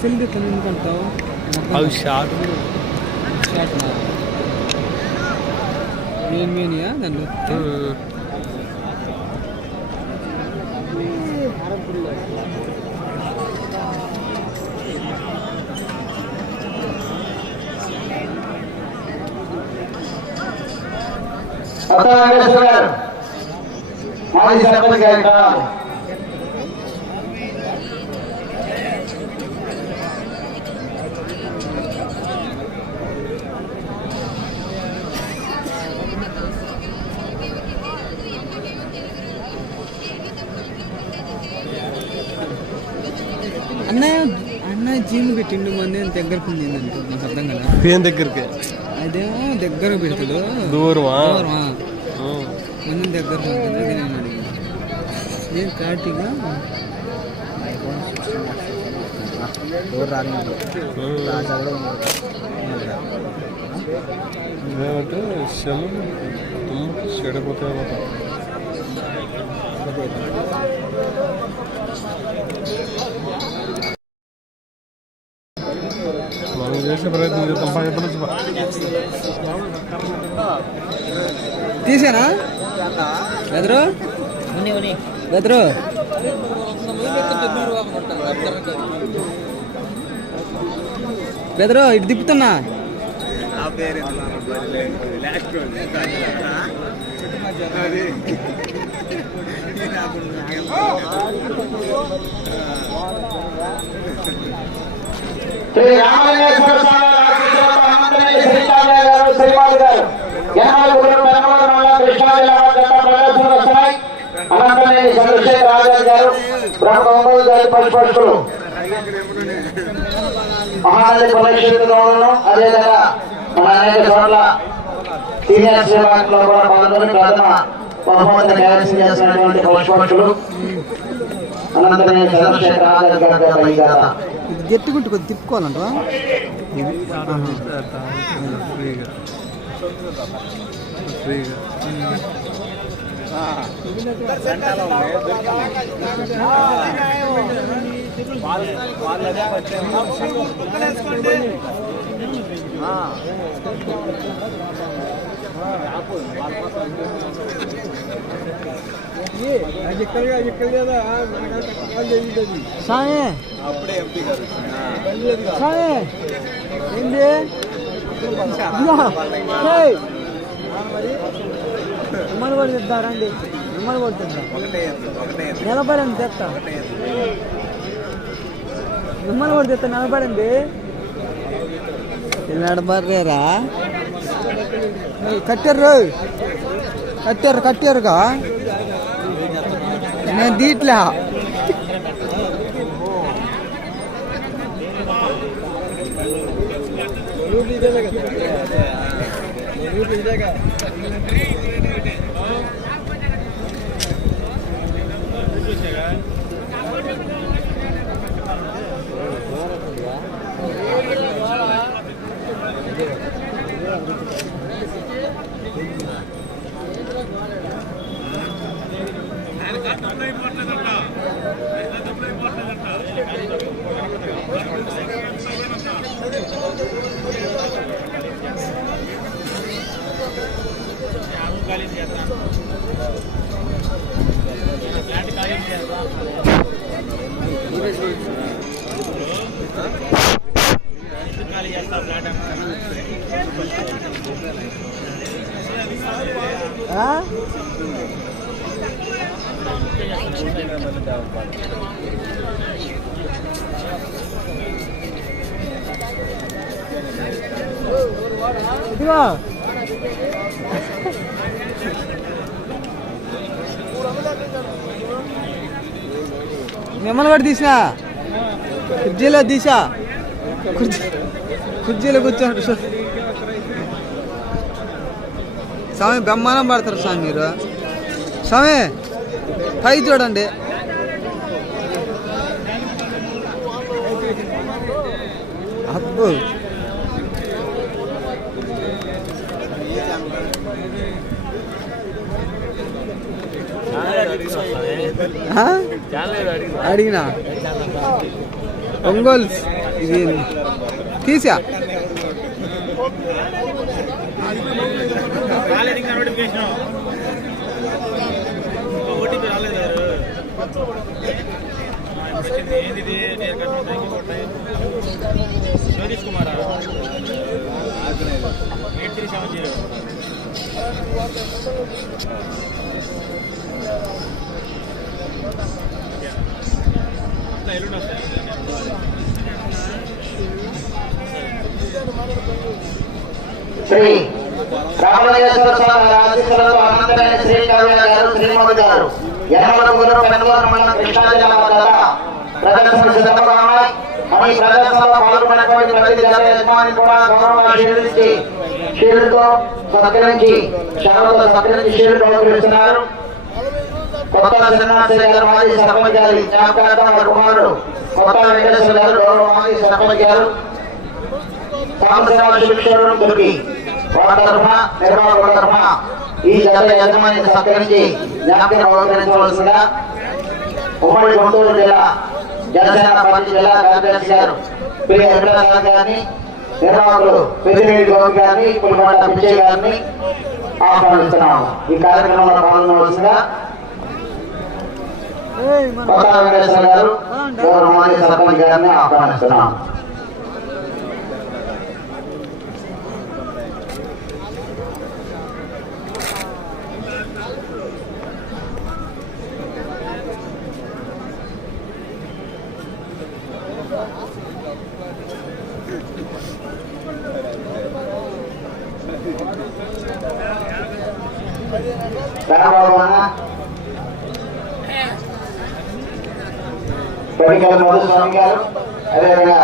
Cell తెస్తాను ఎందుకంటావు అవి short short main మెయిన్యా దాంట్లో కొత్త వెంకటేశ్వర గారు మాజీ సర్పంచ్ జీమ్ పెట్టిండు మంది దగ్గరకు ఏంటంటే నాకు అర్థం కదా పేన్ దగ్గరికి? అదేమో దగ్గర పెడతాడు. దూరమా? దూరమా? మంది దగ్గర నేను శలం తుమ్ముకి చెడిపోతే మనం చేసే ప్రయత్నం చేద్దాం పా ఎప్పుడు నుంచి పా. తీసానా బెదరు బెదరు బెదరు ఇటు తిప్పుతున్నా. శ్రీ రామలింగేశ్వర స్వామి వారి ఆశీస్సులతో అనంతనేని శ్రీకాంతయ్య గారు శ్రీపాల్ గారు ఎనభై ఊరు పెనమల మండలం కృష్ణా జిల్లా జత ప్రదర్శనకు వస్తున్నాయి అనంతనేని చంద్రశేఖర్ ఆజాద్ గారు బ్రహ్మ ఒంగోలు గారి పశుపక్షులు మహానది అదేవిధంగా మన అనేక చోట్ల సీనియర్ కూడా పాల్గొని ప్రథమ బహుమతిని కైవసం చేసినటువంటి చంద్రశేఖర్ గారి గట్టిగుంటు కొద్ది తిప్పుకోవాలంట ఫ్రీగా. ఫ్రీగా. సామే సామే ఏంది మిమ్మల్ని కూడా తెద్దారండి మిమ్మల్ని కూడా తెద్దా నిలబడింది తెస్తా మిమ్మల్ని కూడా తెస్తా నిలబడింది నిలబడరా కట్టారు కట్టారు కట్టారుగా నేను దీట్లా ఆ? ఇదిగో. మిమ్మల్ని కూడా తీసినా. కుర్జీలో తీసా. కుర్చీ కుర్చీలో కూర్చోండి స్వామి బ్రహ్మాండం పడతారు స్వామి మీరు. స్వామి పై చూడండి. అబ్బో. అడిగినా? ఒంగోలు ఇది తీసా? రాలేదు నోటిఫికేషన్. వచ్చింది. ఏంది ఇది నేను కట్టుకుంటే Kumar eight three seven zero ఎల్లుండి వస్తాయి శ్రీ రామలింగేశ్వర స్వామి ఆశీస్సులతో అనంతమైన శ్రీ కవ్య గారు శ్రీమతి గారు. యనమల గురు పెనుగోరు మండలం కృష్ణా జిల్లా వద్ద ప్రదర్శన సిద్ధంగా మరి పాల్గొన్నటువంటి ప్రతి జన యజమాని కూడా సత్కరించి సత్కరించి కొత్త శ్రీనివాసయ్య గారు మాజీ సర్పంచ్ గారి జ్ఞాపకార్థం వారి కుమారుడు కొత్త వెంకటేశ్వర గారు గౌరవ మాజీ సర్పంచ్ గారు శిక్షణను దొరికి వారి తరఫున నిర్వాహకుల తరఫున ఈ జత యజమాని సత్కరించి జ్ఞాపకం బహుకరించవలసిందిగా ఉమ్మడి గుంటూరు జిల్లా జనసేన పార్టీ జిల్లా కార్యదర్శి గారు పి గారిని నిర్వాహకులు పెద్దిరెడ్డి గౌడ్ గారిని పులిమండ పిచ్చయ్య గారిని ఆహ్వానిస్తున్నాము ఈ కార్యక్రమంలో పాల్గొనవలసిందిగా కొత్త వెంకటేశ్వర గారు గౌరవ సర్పంచ్ గారిని ఆహ్వానిస్తున్నాము రామబాబు అన్న పడికల మధుస్వామి గారు అదేవిధంగా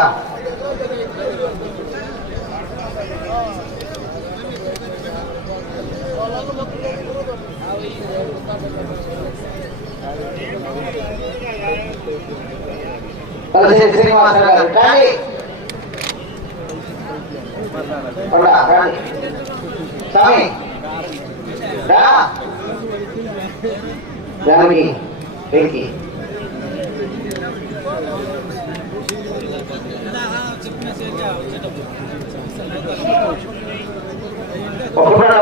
కలిసి శ్రీనివాసరావు గారు కానీ రా, రండి. స్వామి రా జానకి వెంకి ఒప్పుకున్నాడు తమ్ముడు ఓకే.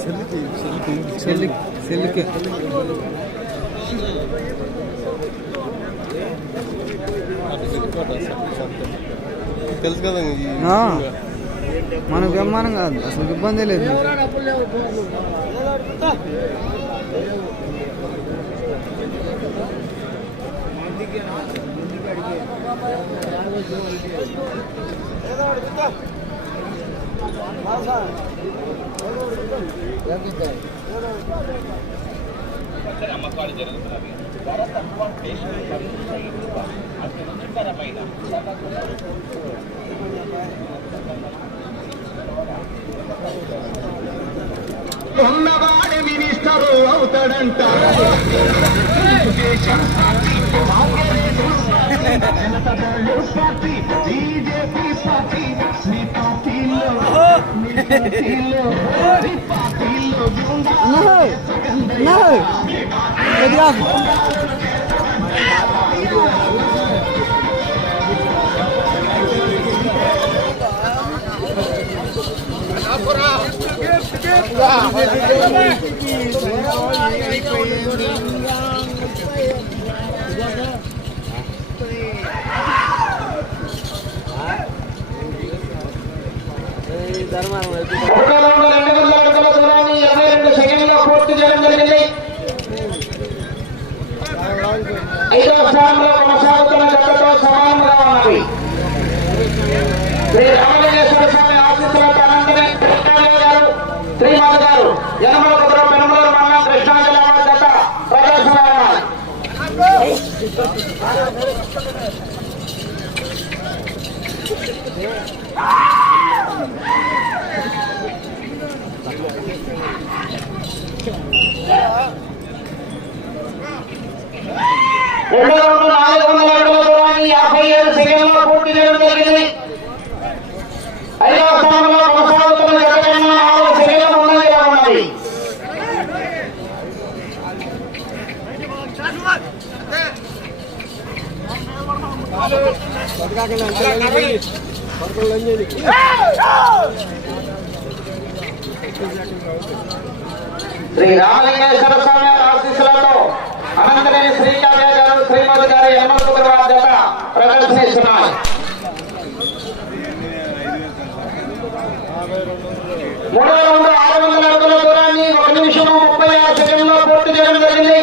செல்லுக்கு செல்லுக்கு செல்லுக்கு తెలుసు కదా మనకు బ్రహ్మాండం కాదు. అసలు ఇబ్బంది లేదు. ఉన్నవాడి మినిస్టరు అవుతాడంట. పార్టీ బీజేపీ పార్టీ మీ పార్టీలో మీ పార్టీలో. No! No! ఒక్కలో ఉన్న రెండు వందల చేయడం జరిగింది. ఐదవ స్థానంలో కొనసాగుతున్న సమానంగా ఉన్నవి రామ నాలుగు వందల అడుగుల దూరాన్ని యాభై శ్రీ రామలింగేశ్వర స్వామి ఆశీస్సులతో అనంతరం శ్రీ ప్రదర్శిస్తున్నాయి మూడు మూడో రౌండ్ ఆరు వందల అడుగుల దూరాన్ని ఒక నిమిషం ముప్పై ఆరు సెకండ్లో పూర్తి చేయడం జరిగింది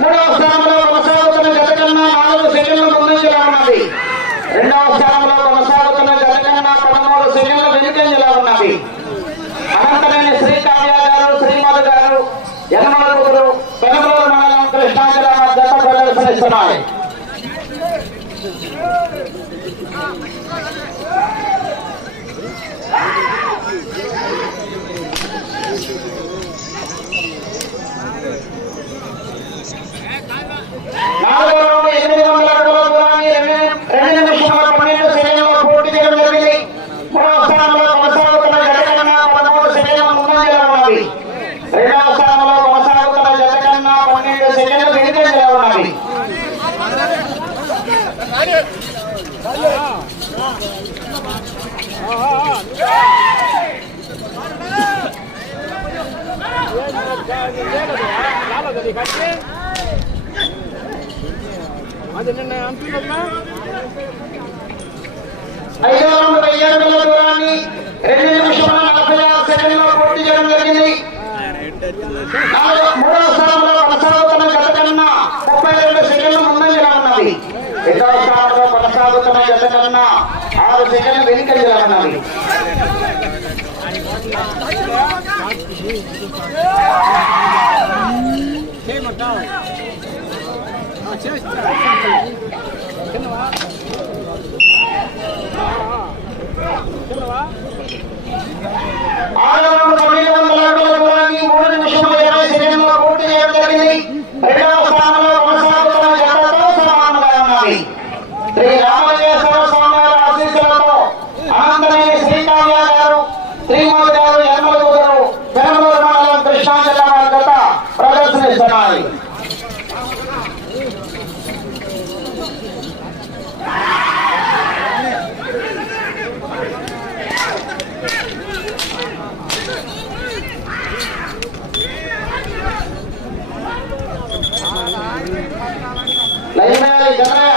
మూడవ స్థానంలో కొనసాగుతున్న గత కన్నా నాలుగు సెకండ్లు ముందంజలా ఉన్నది రెండవ స్థానంలో కొనసాగుతున్న గత కన్నా పదమూడు సెకండ్ల వెనుకంజలా ఉన్నది అనంతమైన శ్రీ కావ్య గారు శ్రీమతి గారు యనమలూరు పెనమలూరు మండలం కృష్ణా జిల్లా గత ప్రదర్శనిస్తున్నాయి నాలుగో రౌండ్ ఎనిమిది వందల అడుగుల దూరాన్ని రెండు రెండు నిమిషముల పన్నెండు సెకండ్లలో పోటీ చేయడం జరిగింది మూడవ స్థానంలో కొనసాగుతున్న జత కన్నా పదమూడు సెకండ్ల ముందంజలో ఉన్నది రెండవ స్థానంలో కొనసాగుతున్న జత కన్నా పన్నెండు సెకండ్లు వెనుకంజలో ఉన్నది ఐదో రౌండ్ వెయ్యి అడుగుల దూరాన్ని రెండు నిమిషముల నలభై ఆరు సెకండ్లో పూర్తి చేయడం జరిగింది మూడవ స్థానంలో కొనసాగుతున్న జత కన్నా ముప్పై రెండు సెకండ్లు ముందంజలా ఉన్నది రెండవ స్థానంలో కొనసాగుతున్న కన్నా ఆరు సెకండ్లు వెనుకంజలా ఉన్నది. ఆరో రౌండ్ తొమ్మిది వందల అడుగుల దూరాన్ని మూడు నిమిషముల ఇరవై సెకండ్లో పూర్తి చేయడం జరిగింది రెండవ స్థానంలో కొనసాగుతున్న సమానంగా ఉన్నాయి శ్రీ స్వామి ఆశీస్సులతో అనంతనేని శ్రీకావ్య శ్రీమతి గారు పెనమలూరు మండలం కృష్ణా జిల్లా వారి జత ప్రదర్శనిస్తున్నాయి లైబ్రరీ జనరయ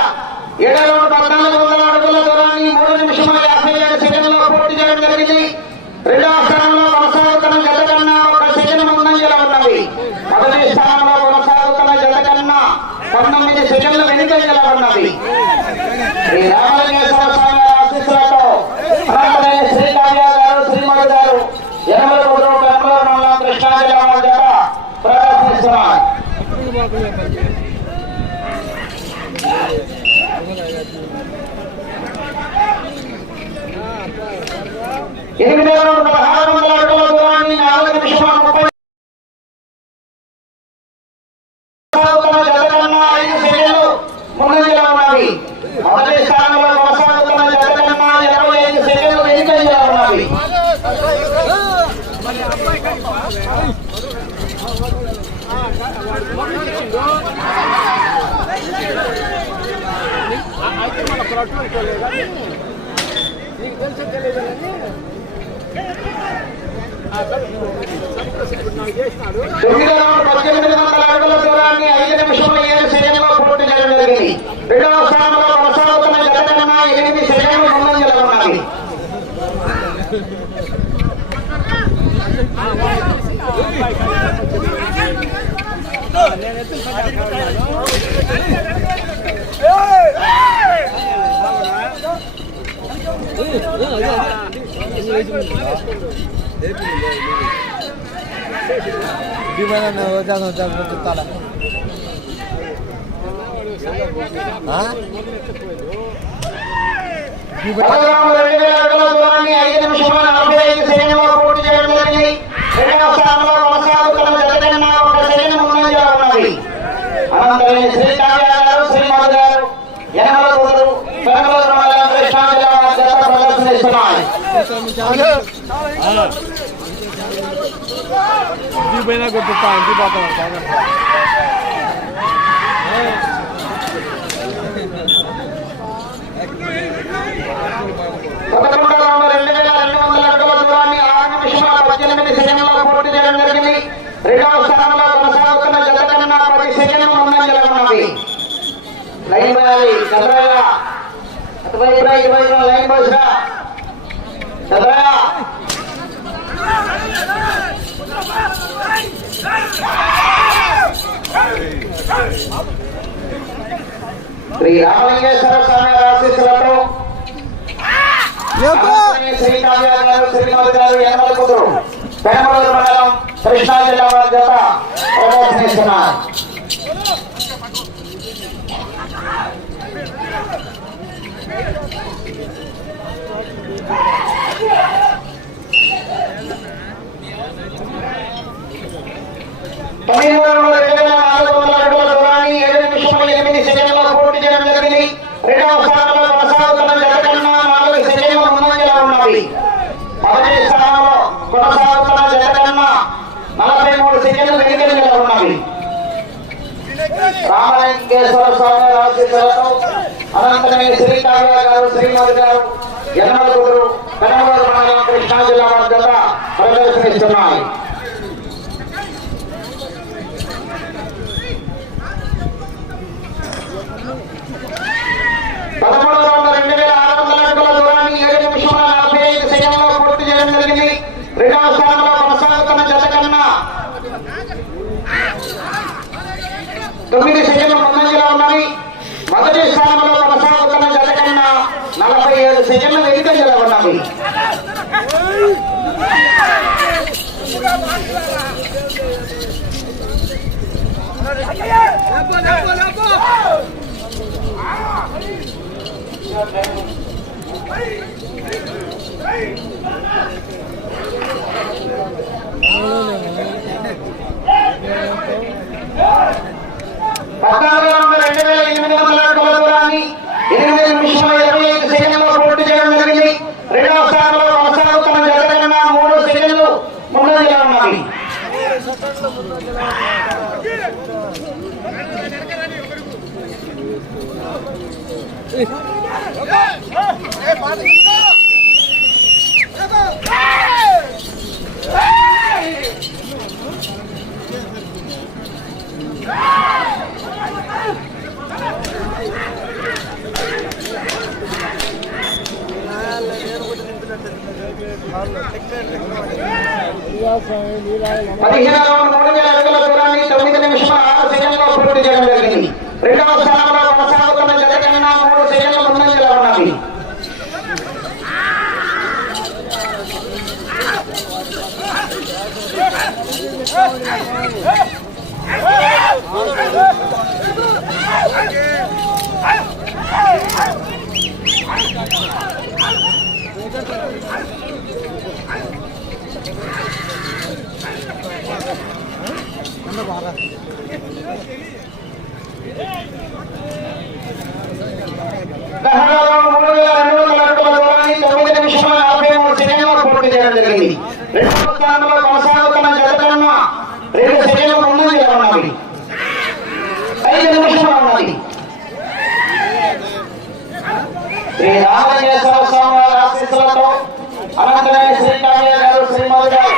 ఏడో రౌండ్ పద్నాలుగు వందల అడుగుల దూరాన్ని మూడు నిమిషముల యాభై ఏడు సెకండ్లో పూర్తి చేయడం జరిగింది రెండవ స్థానంలో కొనసాగుతున్న జత కన్నా ఒక సెకండ్ ముందంజలో ఉన్నది మొదటి స్థానంలో కొనసాగుతున్న జత కన్నా పంతొమ్మిది సెకండ్ల వెనుక నిలబడినది శ్రీ రామలింగేశ్వర స్వామి వారి ఆశీస్సులతో అనంతమైన శ్రీ కావ్య గారు శ్రీమతి గారు ఎనభై కుదురు పెంపలూరు మండలం కృష్ణా జిల్లా వారి జత ప్రదర్శిస్తున్నారు ఎనిమిది వందల పదహారు వందల అడుగుల దూరాన్ని నాలుగు నిమిషముల ముప్పై కొనసాగుతున్న జత కన్నా ఐదు సెకండ్లు ముందంజలో ఉన్నది మొదటి స్థానంలో కొనసాగుతున్న జత ఇరవై ఐదు సెకండ్లు వెనుకంజలో ఉన్నది. తొమ్మిది రౌండ్ పద్దెనిమిది వందల అడుగుల దూరాన్ని ఐదు నిమిషముల ఏడు సెకండ్లో పూర్తి చేయడం జరిగింది. రెండవ స్థానంలో కొనసాగుతున్న జత కన్నా ఎనిమిది సెకండ్లు ముందంజలో ఉన్నది చెప్తారా పదహారు రెండు వేల ఐదు నిమిషముల నలభై ఐదు చేయడం జరిగింది రెండవ స్థానంలో కొనసాగుతున్న ఒక ఉన్నది అనంతరం శ్రీ కావ్య గారు శ్రీమతి గారు యనమల ఇస్తున్నాయి పోయినా రెండు రెండు రెండవ స్థానంలో కొనసాగుతున్న జత కన్నా పది సెకండ్లు ముందంజలో ఉన్నది లైన్ పోయాలి చంద్రయ్య అటువైపు ఇటువైపు లైన్ శ్రీ రామలింగేశ్వర స్వామి ఆశీస్సులతో శ్రీకావ్య గారు శ్రీమతి గారు యనమల కుదురు పెనమలూరు మండలం కృష్ణా జిల్లా వారి చేత ప్రదర్శనిస్తున్నారు పదిహేను వందల వేల నాలుగు వందల అడుగుల దూరాన్ని ఏడు ఎనిమిది పూర్తి చేయడం జరిగింది. రెండవ స్థానంలో కొనసాగుతున్న జత నాలుగు సెకండ్ల ముందంజలో ఉన్నది. మొదటి స్థానంలో కొనసాగుతున్న జత నలభై మూడు సెకండ్లు వెనుకంజలో ఉన్నవి రామలింగేశ్వర స్వామి గారు శ్రీమతి గారు యనమలూరు పెనమలూరు మండలం కృష్ణా జిల్లా వారి జత ప్రదర్శనిస్తున్నాయి. పదమూడు వందల రెండు వేల ఆరు వందల అడుగుల దూరాన్ని ఏడు నిమిషాల నలభై ఐదు సెకండ్లో పూర్తి చేయడం జరిగింది రెండవ స్థానంలో కొనసాగుతున్న జత కన్నా తొమ్మిది సెకండ్లు ముందంజలో ఉన్నవి మొదటి స్థానంలో కొనసాగుతున్న జత కన్నా నలభై ఏడు సెకండ్లు వెనుకంజలో ఉన్నవి పద్నాలుగు వందల రెండు వేల ఎనిమిది వందల దూరాన్ని ఎనిమిది ఇరవై ఐదు సెకండ్లో పూర్తి చేయడం జరిగింది. రెండవ స్థానంలో కొనసాగుతున్న జత మూడు సెకండ్లు ముందంజలో பாத்துக்க చేయడం బాగా రెండవ స్థానంలో కొనసాగుతున్న జత కన్నా రెండు సెకండ్ల ముందంజలో ఉన్నది. ఐదు నిమిషాలు ఉన్నది. శ్రీ రామలింగేశ్వర స్వామి వారి ఆశీస్సులతో గారు శ్రీమతి గారు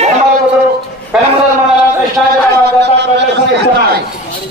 యనమలగురు పెనమలూరు మండలం కృష్ణా జిల్లా వారి చేత ప్రదర్శనిస్తున్నాయి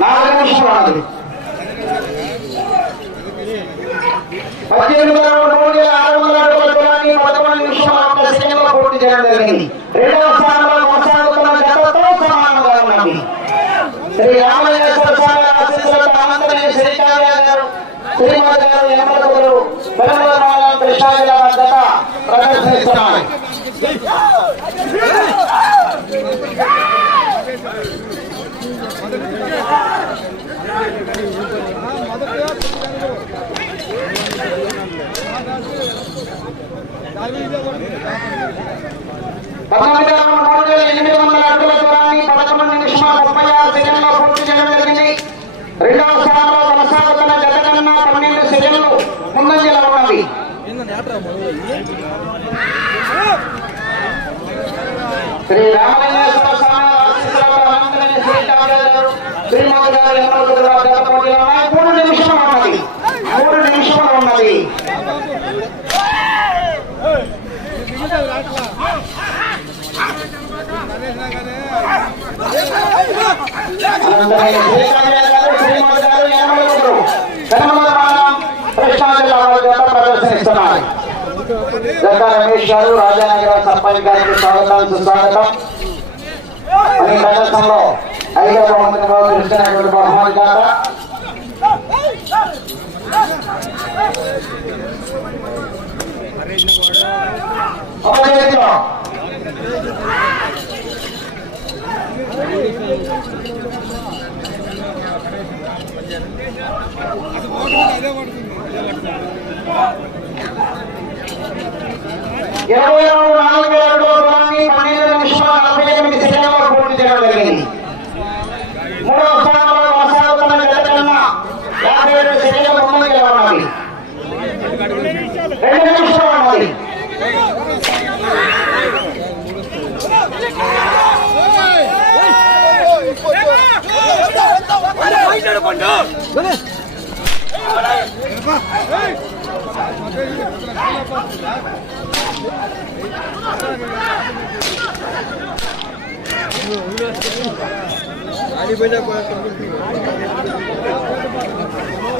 నాలుగు నిమిషాలు ఉన్నది పద్దెనిమిది వందల మూడు వేల జరిగింది రెండవ స్థానంలో కొనసాగుతున్న జతతో సమానంగా ఉన్నది శ్రీ రామలింగేశ్వర స్వామి ఆశీస్సులతో అనంతనేని శ్రీకావ్య గారు శ్రీమతి గారు ఎమ్మలూరు పెరమల మండలం కృష్ణా జిల్లా జత ప్రదర్శిస్తున్నారు పంతొమ్మిది వందల మూడు వేల ఎనిమిది వందల అడుగుల దూరాన్ని పదకొండు నిమిషాల ముప్పై ఆరు సెకండ్లో పూర్తి చేయడం జరిగింది రెండవ స్థానంలో కొనసాగుతున్న జత కన్నా పన్నెండు సెకండ్లు ముందంజలో ఉన్నది శ్రీ రామలింగేశ్వర స్వామి గారు మూడు నిమిషములు ఉన్నది. మూడు నిమిషములు ఉన్నది. జిల్లా ప్రదర్శనిస్తున్నారు. జత రమేష్ గారు రాజానగరం సర్పంచ్ గారికి స్వాగతం సుస్వాగతం. ఈ ప్రదర్శనలో ఐదవ వంతులో కృష్ణానగర్ బహుమతి జాత. ఒక చేతిలో ఇరవై మూడు నాలుగు వేల అడుగుల దూరాన్ని పన్నెండు నిమిషాల నలభై ఎనిమిది సెకండ్లలో పూర్తి చేయడం జరిగింది మూడవ స్థానంలో కొనసాగుతున్న జత కన్నా యాభై ఏడు సెకండ్ల ముందంజలో ఉన్నది రెండు నిమిషాలు ఉన్నది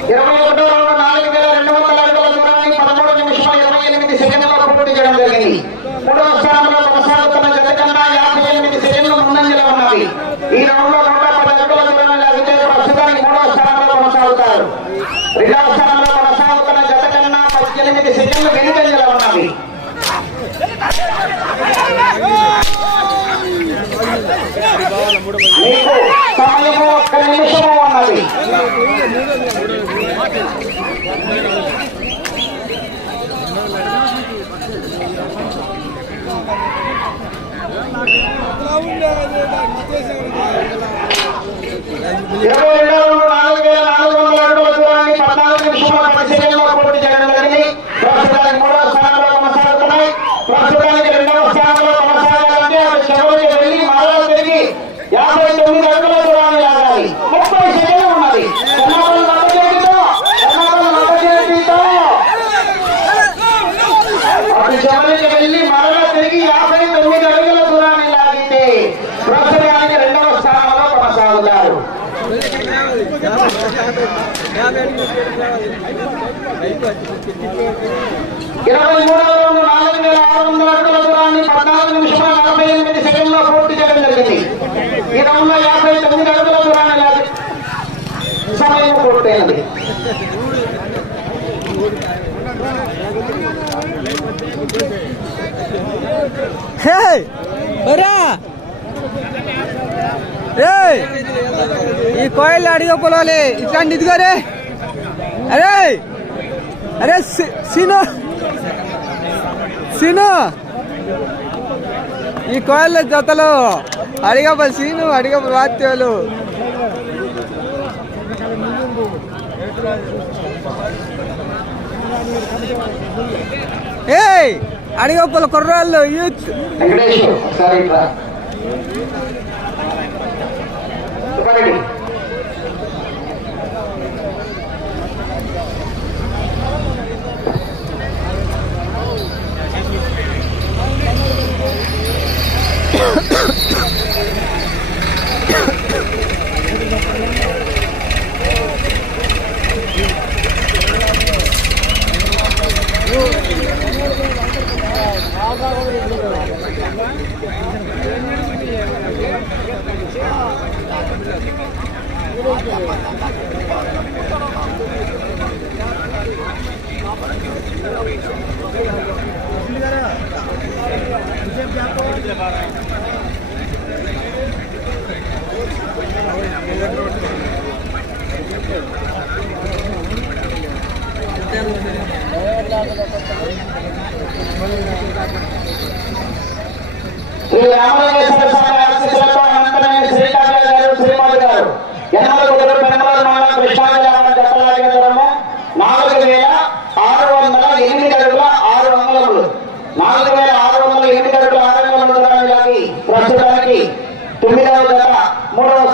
ఇరవై ఒకటో రౌండ్ నాలుగు వేల రెండు వందల అడుగుల దూరాన్ని పదమూడు నిమిషాల ఇరవై ఎనిమిది సెకండ్లలో పూర్తి చేయడం జరిగింది మూడవ స్థానంలో కొనసాగుతున్న జత కన్నా యాభై ఎనిమిది సెకండ్లు ముందంజలో ఉన్నది ఈ రౌండ్లో నూట పది అడుగుల దూరాన్ని లాగితే ప్రస్తుతానికి మూడవ స్థానంలో కొనసాగుతారు రెండవ స్థానంలో కొనసాగుతున్న జత కన్నా పద్దెనిమిది సెకండ్లు వెనుకంజలో ఉన్నది మీకు సమయము ఒక్క నిమిషము ఉన్నది. ఇరవై రెండు నాలుగు వేల నాలుగు వందల అడుగుల దూరాన్ని పద్నాలుగు నిమిషాల పది సెకండ్లో పూర్తి చేయడం జరిగింది ప్రస్తుతానికి మూడవ స్థానంలో కొనసాగుతున్నాయి ప్రస్తుతానికి రెండవ స్థానంలో కొనసాగాలంటే అవి చివరికి వెళ్ళి మరలా తిరిగి యాభై తొమ్మిది అడుగుల దూరాన్ని లాగాలి ముప్పై సెకండ్లు ఉన్నది ఎన్నోళ్ళు నల్ల చేతితో ఎన్నోళ్ళు నల్ల చేతితో అటు చివరికి వెళ్ళి మరలా తిరిగి యాభై తొమ్మిది అడుగుల దూరాన్ని లాగితే ప్రస్తుతానికి రెండవ స్థానంలో కొనసాగుతారు. ఇరవై మూడవ రౌండ్ నాలుగు వేల ఆరు వందల అడుగుల దూరాన్ని పద్నాలుగు నిమిషాల నలభై ఎనిమిది సెకండ్లో పూర్తి చేయడం జరిగింది. ఈ రౌండ్లో యాభై తొమ్మిది అడుగుల దూరాన్ని సమయం పూర్తయినది. హే! బరా! రే ఈ కోయిల్ అడిగ పొలాలి ఇట్లాంటి ఇదిగో రే. అరే అరే సీను. సీను. ఈ కోయిల్ జతలు అడిగప్ప సీను అడిగప్ప వాత్యాలు. ఏయ్ అడిగప్పల కుర్రాళ్ళు youth. Thank you. Sri Ramalingeswara Swamy ఆశీస్సులతో అనంతమైన గారు శ్రీమతి గారు. ఎనమల కుదురు పెనమల మండలం కృష్ణా జిల్లా దూరము నాలుగు వేల ఆరు వందల ఎనిమిది అడుగుల ఆరు అంగుళములు నాలుగు వేల ఆరు వందల ఎనిమిది అడుగుల ఆరు అంగుళముల దూరాన్ని లాగి ప్రస్తుతానికి తొమ్మిదవ జత మూడవ